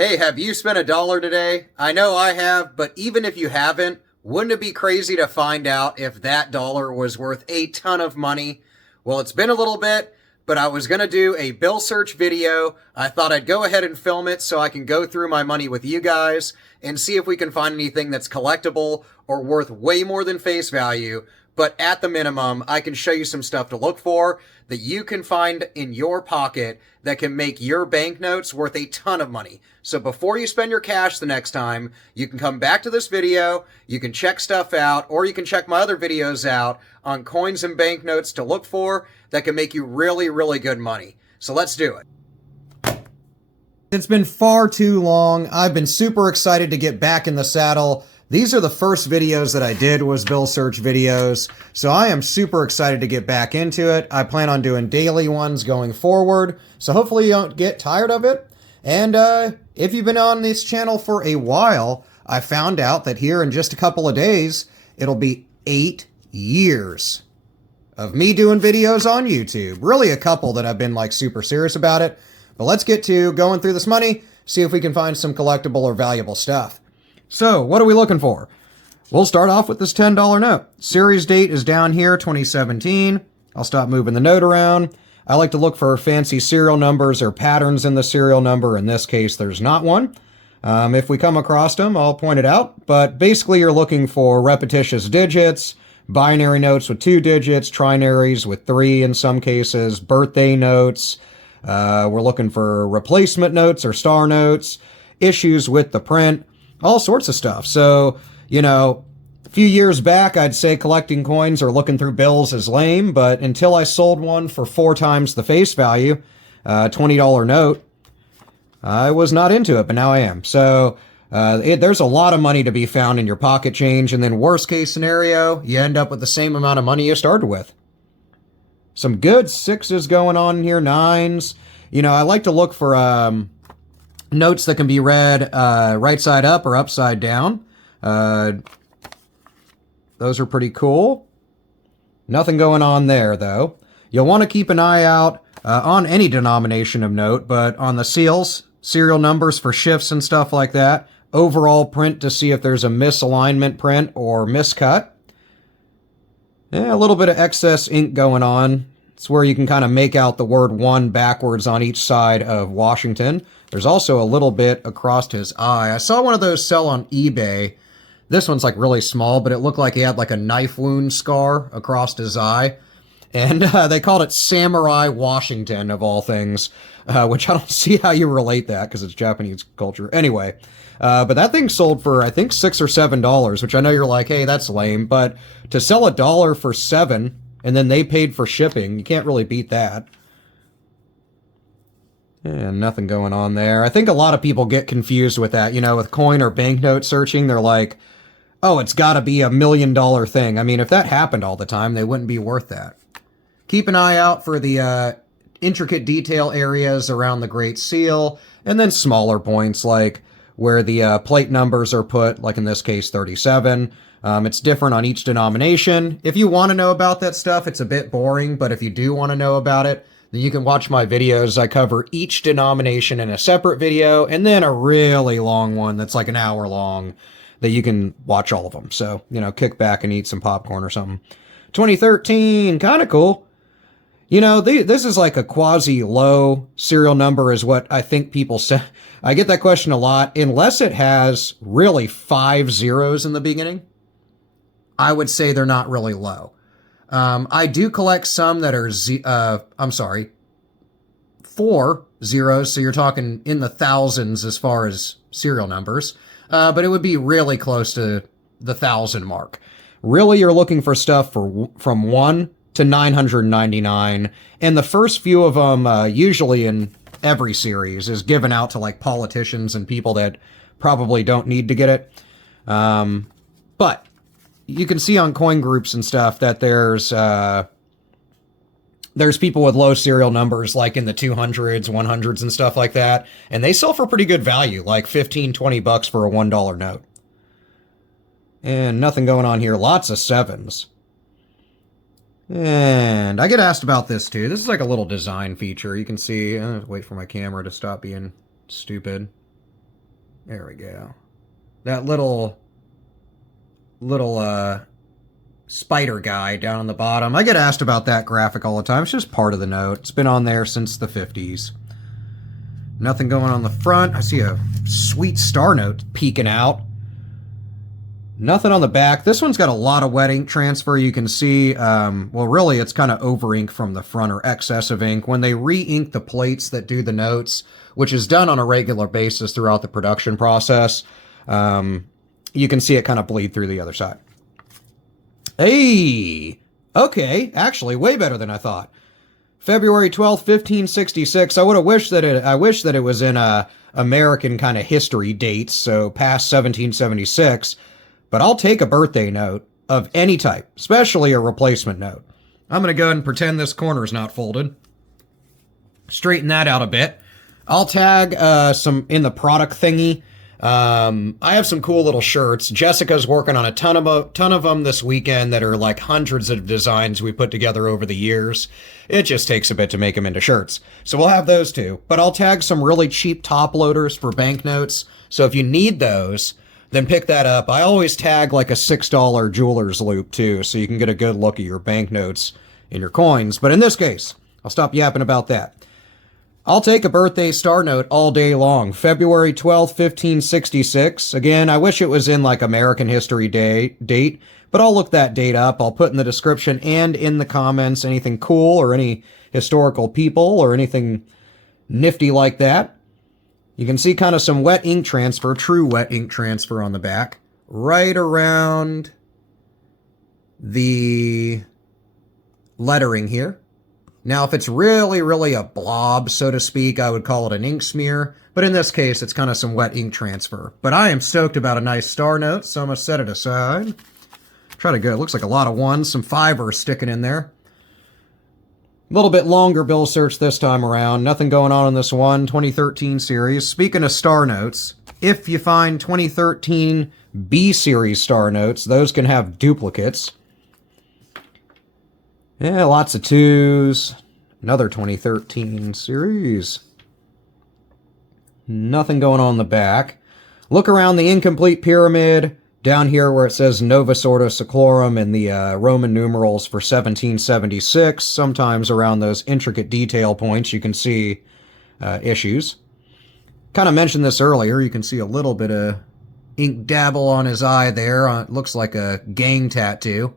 Hey, have you spent $1 today? I know I have, but even if you haven't, wouldn't it be crazy to find out if that dollar was worth a ton of money? Well, it's been a little bit, but I was going to do a bill search video. I thought I'd go ahead and film it so I can go through my money with you guys and see if we can find anything that's collectible or worth way more than face value. But at the minimum, I can show you some stuff to look for that you can find in your pocket that can make your banknotes worth a ton of money. So before you spend your cash the next time, you can come back to this video, you can check stuff out, or you can check my other videos out on coins and banknotes to look for that can make you really, really good money. So let's do it. It's been far too long. I've been super excited to get back in the saddle. These are the first videos that I did was bill search videos, so I am super excited to get back into it. I plan on doing daily ones going forward, so hopefully you don't get tired of it. And if you've been on this channel for a while, I found out that here in just a couple of days, it'll be 8 years of me doing videos on YouTube. Really a couple that I've been like super serious about it. But let's get to going through this money, see if we can find some collectible or valuable stuff. So, what are we looking for? We'll start off with this $10 note. Series date is down here, 2017. I'll stop moving the note around. I like to look for fancy serial numbers or patterns in the serial number. In this case, there's not one. If we come across them, I'll point it out. But basically, you're looking for repetitious digits, binary notes with 2 digits, trinaries with 3 in some cases, birthday notes. We're looking for replacement notes or star notes, issues with the print, all sorts of stuff. So, you know, a few years back, I'd say collecting coins or looking through bills is lame, but until I sold one for 4 times the face value, $20 note, I was not into it, but now I am. So, there's a lot of money to be found in your pocket change, and then worst case scenario, you end up with the same amount of money you started with. Some good 6s going on in here, 9s. You know, I like to look for, notes that can be read right side up or upside down. Those are pretty cool. Nothing going on there, though. You'll want to keep an eye out on any denomination of note, but on the seals, serial numbers for shifts and stuff like that. Overall print to see if there's a misalignment print or miscut. A little bit of excess ink going on. It's where you can kind of make out the word 1 backwards on each side of Washington. There's also a little bit across his eye. I saw one of those sell on eBay. This one's like really small, but it looked like he had like a knife wound scar across his eye. And they called it Samurai Washington, of all things, which I don't see how you relate that because it's Japanese culture. Anyway, but that thing sold for, I think, $6 or $7, which I know you're like, hey, that's lame. But to sell $1 for $7, and then they paid for shipping, you can't really beat that. And nothing going on there. I think a lot of people get confused with that. You know, with coin or banknote searching, they're like, oh, it's got to be $1 million thing. I mean, if that happened all the time, they wouldn't be worth that. Keep an eye out for the intricate detail areas around the Great Seal, and then smaller points like where the plate numbers are put, like in this case, 37. It's different on each denomination. If you want to know about that stuff, it's a bit boring, but if you do want to know about it, then you can watch my videos. I cover each denomination in a separate video, and then a really long one that's like an hour long that you can watch all of them. So, you know, kick back and eat some popcorn or something. 2013, kind of cool. You know, this is like a quasi-low serial number is what I think people say. I get that question a lot. Unless it has really 5 zeros in the beginning, I would say they're not really low. I do collect some that are, 4 zeros, so you're talking in the thousands as far as serial numbers, but it would be really close to the 1,000 mark. Really, you're looking for stuff from 1 to 999, and the first few of them, usually in every series, is given out to like politicians and people that probably don't need to get it. But you can see on coin groups and stuff that there's people with low serial numbers like in the 200s, 100s and stuff like that, and they sell for pretty good value, like $15-20 for a $1 note. And nothing going on here. Lots of 7s. And I get asked about this too. This is like a little design feature. You can see, wait for my camera to stop being stupid. There we go. That little spider guy down on the bottom. I get asked about that graphic all the time. It's just part of the note. It's been on there since the 50s. Nothing going on the front. I see a sweet star note peeking out. Nothing on the back. This one's got a lot of wet ink transfer. You can see, well, really, it's kind of over ink from the front or excess of ink. When they re-ink the plates that do the notes, which is done on a regular basis throughout the production process, you can see it kind of bleed through the other side. Hey! Okay, actually, way better than I thought. February 12th, 1566. I wish that it was in American kind of history dates, so past 1776. But I'll take a birthday note of any type, especially a replacement note. I'm going to go ahead and pretend this corner's not folded. Straighten that out a bit. I'll tag some in the product thingy. I have some cool little shirts. Jessica's working on a ton of them this weekend that are like hundreds of designs we put together over the years. It just takes a bit to make them into shirts. So we'll have those too. But I'll tag some really cheap top loaders for banknotes. So if you need those, then pick that up. I always tag like a $6 jeweler's loop too, so you can get a good look at your banknotes and your coins. But in this case, I'll stop yapping about that. I'll take a birthday star note all day long. February 12th, 1566. Again, I wish it was in like American History date, but I'll look that date up. I'll put in the description and in the comments anything cool or any historical people or anything nifty like that. You can see kind of some wet ink transfer, true wet ink transfer on the back, right around the lettering here. Now, if it's really, really a blob, so to speak, I would call it an ink smear. But in this case, it's kind of some wet ink transfer. But I am stoked about a nice star note, so I'm going to set it aside. Try to go. It looks like a lot of ones, some fivers sticking in there. A little bit longer bill search this time around. Nothing going on in this one, 2013 series. Speaking of star notes, if you find 2013 B series star notes, those can have duplicates. Yeah, lots of twos. Another 2013 series. Nothing going on in the back. Look around the incomplete pyramid. Down here where it says Novus Ordo Seclorum in the Roman numerals for 1776. Sometimes around those intricate detail points you can see issues. Kind of mentioned this earlier. You can see a little bit of ink dabble on his eye there. It looks like a gang tattoo.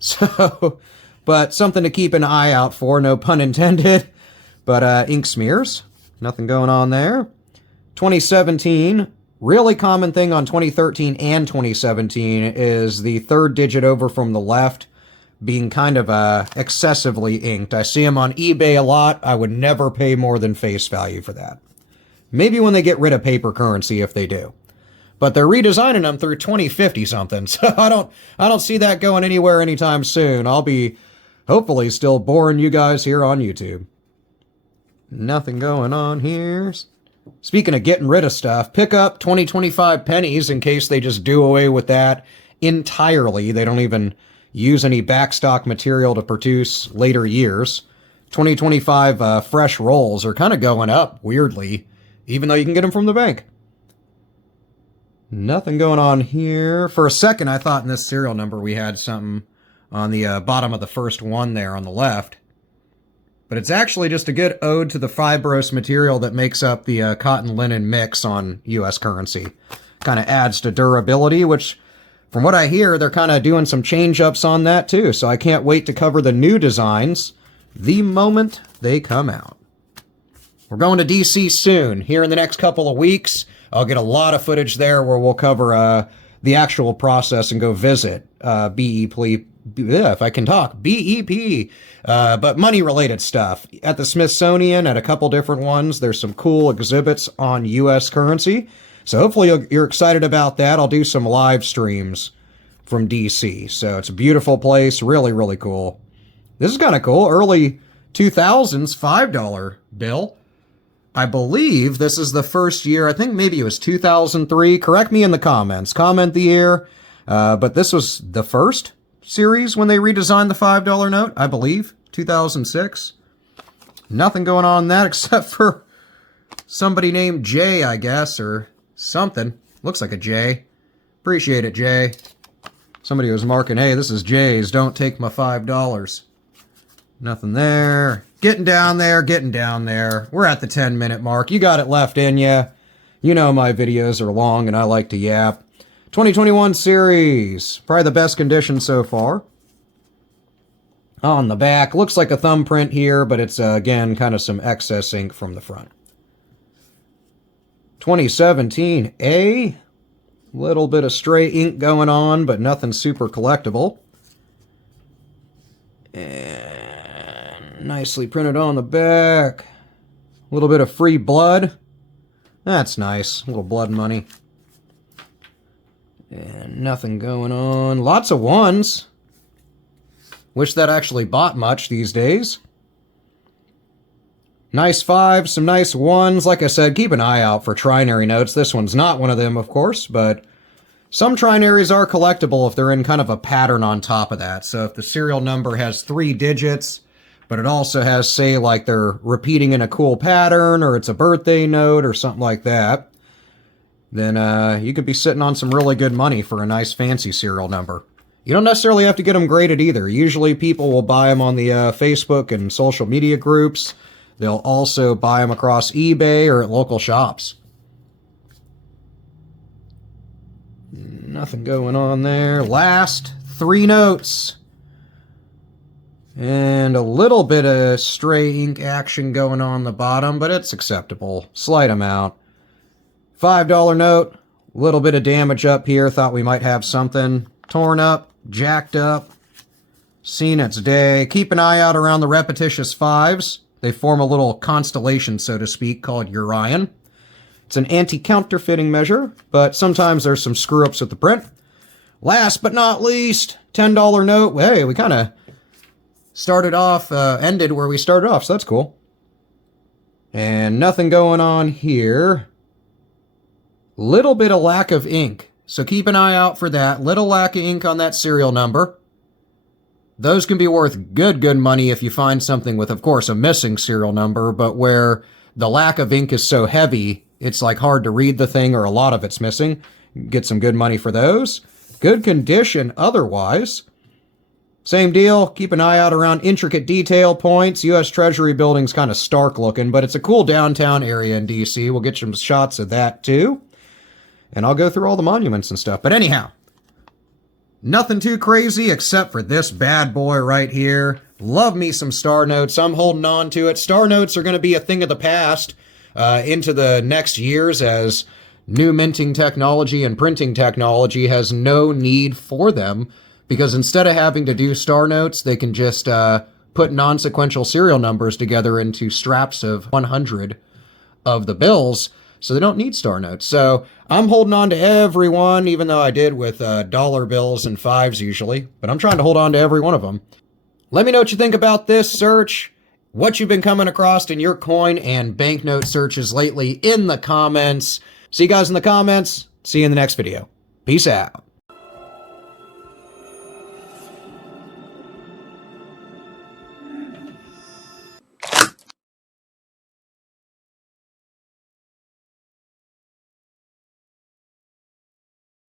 So, but something to keep an eye out for, no pun intended. But ink smears. Nothing going on there. 2017. Really common thing on 2013 and 2017 is the third digit over from the left being kind of excessively inked. I see them on eBay a lot. I would never pay more than face value for that. Maybe when they get rid of paper currency, if they do. But they're redesigning them through 2050 something, so I don't see that going anywhere anytime soon. I'll be hopefully still boring you guys here on YouTube. Nothing going on here. Speaking of getting rid of stuff, pick up 2025 pennies in case they just do away with that entirely. They don't even use any backstock material to produce later years. 2025 fresh rolls are kind of going up, weirdly, even though you can get them from the bank. Nothing going on here. For a second, I thought in this serial number we had something on the bottom of the first one there on the left. But it's actually just a good ode to the fibrous material that makes up the cotton linen mix on U.S. currency. Kind of adds to durability, which, from what I hear, they're kind of doing some change-ups on that too. So I can't wait to cover the new designs the moment they come out. We're going to D.C. soon. Here in the next couple of weeks, I'll get a lot of footage there where we'll cover the actual process and go visit BEP. If I can talk, BEP, but money-related stuff. At the Smithsonian, at a couple different ones, there's some cool exhibits on U.S. currency. So hopefully you're excited about that. I'll do some live streams from D.C. So it's a beautiful place, really, really cool. This is kind of cool. Early 2000s $5 bill. I believe this is the first year, I think maybe it was 2003. Correct me in the comments. Comment the year. But this was the first series when they redesigned the $5 note, I believe, 2006. Nothing going on in that except for somebody named Jay, I guess, or something. Looks like a J. Appreciate it, Jay. Somebody was marking, hey, this is Jay's. Don't take my $5. Nothing there. Getting down there, getting down there. We're at the 10-minute mark. You got it left in ya. You know my videos are long and I like to yap. 2021 series. Probably the best condition so far. On the back. Looks like a thumbprint here, but it's, again, kind of some excess ink from the front. 2017 A. Little bit of stray ink going on, but nothing super collectible. And nicely printed on the back. A little bit of free blood. That's nice. A little blood money. And nothing going on. Lots of ones. Wish that actually bought much these days. Nice fives, some nice ones. Like I said, keep an eye out for trinary notes. This one's not one of them, of course, but some trinaries are collectible if they're in kind of a pattern on top of that. So if the serial number has 3 digits, but it also has, say, like they're repeating in a cool pattern, or it's a birthday note, or something like that, then you could be sitting on some really good money for a nice fancy serial number. You don't necessarily have to get them graded either. Usually people will buy them on the Facebook and social media groups. They'll also buy them across eBay or at local shops. Nothing going on there. Last 3 notes. And a little bit of stray ink action going on the bottom, but it's acceptable. Slight amount. $5 note. A little bit of damage up here. Thought we might have something torn up, jacked up, seen its day. Keep an eye out around the repetitious 5s. They form a little constellation, so to speak, called Urion. It's an anti-counterfeiting measure, but sometimes there's some screw-ups with the print. Last but not least, $10 note. Hey, we kind of ended where we started off, so that's cool. And nothing going on here. Little bit of lack of ink, so keep an eye out for that. Little lack of ink on that serial number. Those can be worth good money if you find something with, of course, a missing serial number, but where the lack of ink is so heavy, it's like hard to read the thing or a lot of it's missing. Get some good money for those. Good condition otherwise. Same deal. Keep an eye out around intricate detail points. U.S. Treasury building's kind of stark looking, but it's a cool downtown area in D.C. We'll get some shots of that too. And I'll go through all the monuments and stuff. But anyhow, nothing too crazy except for this bad boy right here. Love me some star notes. I'm holding on to it. Star notes are going to be a thing of the past into the next years as new minting technology and printing technology has no need for them, because instead of having to do star notes, they can just put non-sequential serial numbers together into straps of 100 of the bills, so they don't need star notes. So I'm holding on to every one, even though I did with dollar bills and 5s usually, but I'm trying to hold on to every one of them. Let me know what you think about this search, what you've been coming across in your coin and banknote searches lately in the comments. See you guys in the comments. See you in the next video. Peace out.